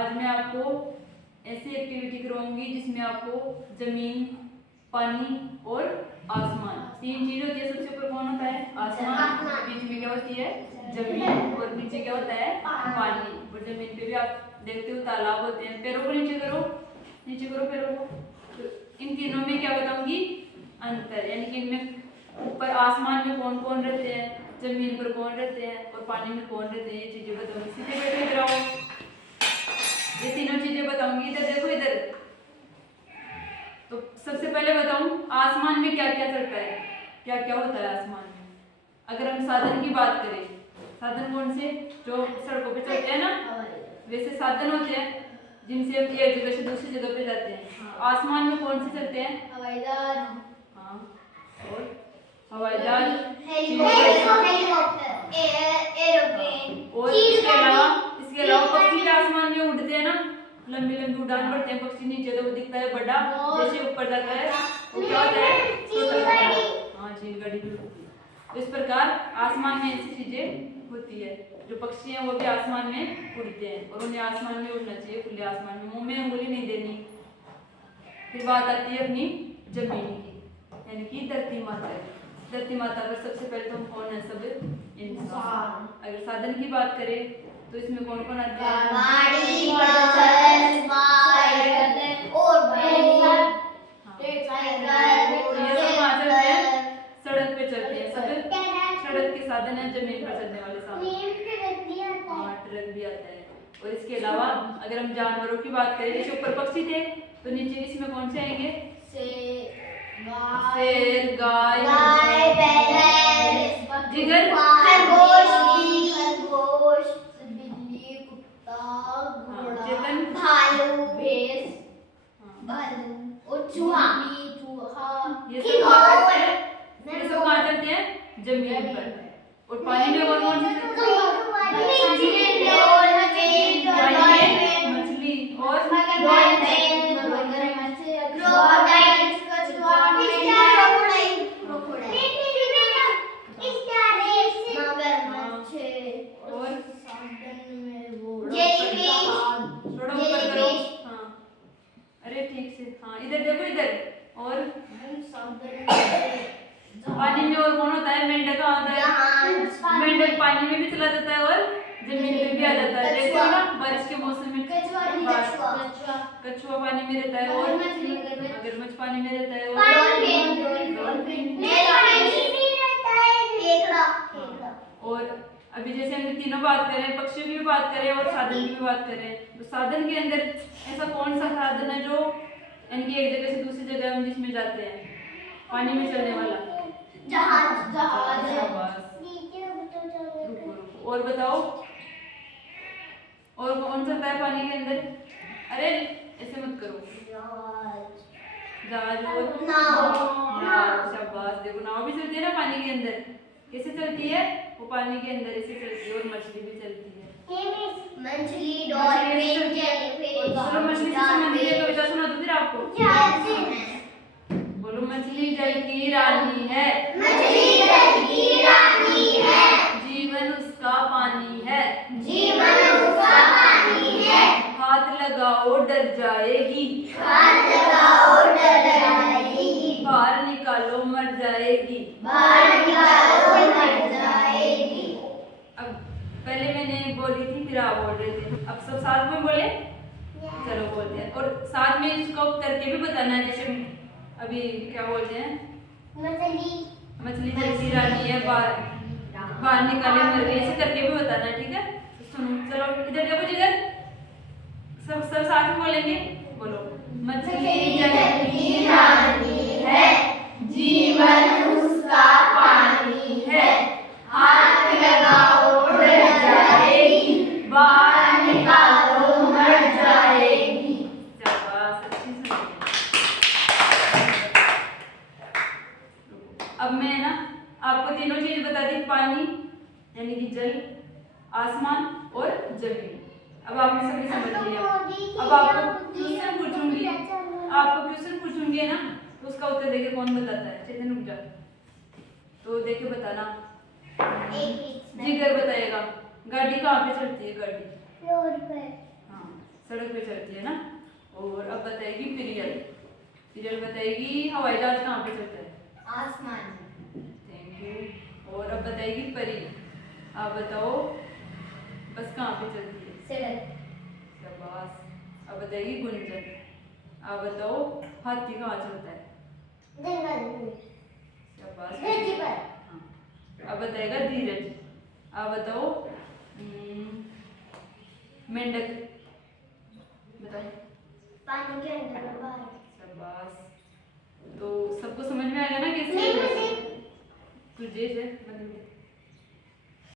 आज मैं आपको ऐसी एक्टिविटी करवाऊंगी जिसमें आपको जमीन, पानी और आसमान, तीन चीज होती है। सबसे ऊपर कौन होता है? आसमान। बीच में क्या होती है? जमीन। और नीचे क्या होता है? पानी। और जमीन पे भी आप देखते हो तालाब होते हैं। पैरों को नीचे करो, नीचे करो पैरों को। तो इन तीनों में क्या बताऊंगी? अंतर, यानी कि इनमें ऊपर आसमान में कौन कौन रहते हैं, जमीन पर कौन रहते हैं और पानी में कौन रहते हैं, ये चीजें बताऊंगी। सीधे बैठो इधर आओ, ये तीनों चीजें बताऊंगी। इधर देखो इधर। तो सबसे पहले बताऊं आसमान में क्या क्या चलता है, क्या क्या होता है आसमान में। अगर हम साधन की बात करें, साधन कौन से? जो सड़कों पे चलते हैं ना, वैसे साधन होते हैं जिनसे हम एक जगह से दूसरी जगह पे जाते हैं। आसमान में कौन से चलते हैं? हवाई जहाज। हाँ, और हवाई जहाज, हेलीकॉप्टर, एरोप्लेन। और इसके अलावा पक्षी आसमान में उड़ते हैं ना, लंबी लंबी उड़ान भरते हैं पक्षी। नीचे तो वो दिखता है बड़ा, जैसे ऊपर जाता है वो क्या होता है? छोटा। हाँ, चील गाड़ी भी होती है। इस प्रकार आसमान में ऐसी चीजें होती है। जो पक्षी हैं वो भी आसमान में उड़ते हैं और उन्हें आसमान में उड़ना चाहिए, खुले आसमान में। मुंह में उंगली नहीं देनी। फिर बात आती है अपनी जमीन की, यानी कि धरती माता। धरती माता पर सबसे पहले तो हम कौन है? सब इंसान। अगर साधन की बात करें तो इसमें कौन कौन आते हैं? गाड़ी, बस, साइकिल और बैल। ये सब कहाँ चलते हैं? सड़क पे चलते हैं। सब सड़क के साधन है, जमीन पर चलने वाले साधन। हाँ, ट्रक भी आता है। और इसके अलावा अगर हम जानवरों की बात करें, जैसे ऊपर पक्षी थे तो नीचे इसमें कौन से आएंगे? शेर, गाय, जिगर, खरगोश, बिल्ली, कुत्ता, घोड़ा, चेतन, भालू, भैंस, और चूहा। ये सब कहाँ चलते हैं? ये सब कहाँ चलते हैं? जमीन पर। और पानी में कौन कौन से चलते हैं? मछली और अरे ठीक से, हाँ इधर देखो इधर। और पानी में और कौन होता है? मेंढक कहाँ होता है? मेंढक पानी में भी चला जाता है और जमीन पे भी आ जाता है। देखो ना, बारिश के मौसम में कछुआ पानी में रहता है और मगरमच्छ पानी में रहता है और अभी जैसे हम तीनों बात करें, पक्षियों की भी बात करें और साधन की भी बात करें, तो साधन के अंदर ऐसा कौन सा साधन है जो इनकी एक जगह से दूसरी जगह हम जिसमें जाते हैं, पानी में चलने वाला? जहाज। और बताओ, और कौन चलता है पानी के अंदर? अरे ऐसे मत करो। जहाज और नाव। शाबाश, देखो नाव भी चलती है ना पानी के अंदर। कैसे चलती है? वो पानी के अंदर ऐसे चलती है। और मछली भी चलती है। मछली, डॉल्फिन, चलो मछली से संबंधित कविता सुना दूं फिर आपको। बोलो, मछली जल की रानी है, मछली जल की रानी है, जीवन उसका पानी है, जीवन उसका पानी है, हाथ लगाओ डर जाएगी, हाथ लगाओ डर जाएगी, बाहर निकालो मर जाएगी, बाहर निकालो मर जाएगी। अब पहले मैंने बोली थी, फिर आप बोल रहे थे। अब सब साथ में बोले, चलो बोलते हैं। और साथ में इसको करके भी बताना है। जैसे अभी क्या बोलते हैं? मछली जल की रानी है, बाहर निकाले मर गई, ऐसे करके भी बताना है, ठीक है? सुनो, चलो इधर देखो जिधर, सब साथ में बोलेंगे। बोलो, मछली जल की रानी है, जीवन उसका पानी है, हाथ लगाओ डर जाएगी, बाहर निकालो मर जाएगी। शाबाश, अच्छी सुनी। अब मैं ना आपको तीनों चीज बता दी, पानी यानी कि जल, आसमान और जमीन। अब आपने सभी समझ लिया। अब आपको क्वेश्चन पूछूंगी ना, तो उसका उत्तर देके कौन बताता है? चेतन रुक जा, तो देखे बताना। जिगर बताएगा। गाड़ी कहाँ पे चलती है? गाड़ी रोड पे। हाँ। सड़क पे चलती है ना। और अब बताएगी प्रियल। प्रियल बताएगी हवाई जहाज कहाँ पे चलता है? आसमान। Thank you. और अब बताएगी परी। आप बताओ बस कहाँ पे चलती है? सड़क। शाबाश। अब बताएगी गुंजन। आप बताओ हाथी कहाँ चलता है? जंगल में। शाबाश। धरती पर। हाँ। अब बताएगा धीरज। आप बताओ मेंढक बताओ। पानी के अंदर और बाहर। शाबाश। तो सबको समझ में आएगा ना कैसे? नहीं, मुझे। तुझे से मतलब